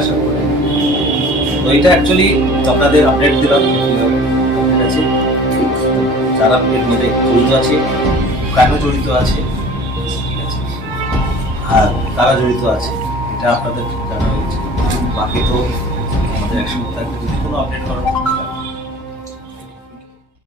আশা করি তো এটা অ্যাকচুয়ালি আপনাদের আপডেট দিলাম আছে যারা এর মধ্যে জড়িত আছে কেন জড়িত আছে ঠিক আছে আর কারা জড়িত আছে এটা আপনাদের জানা হয়েছে বাকি তো আমাদের একসঙ্গে থাকবে যদি কোনো আপডেট করা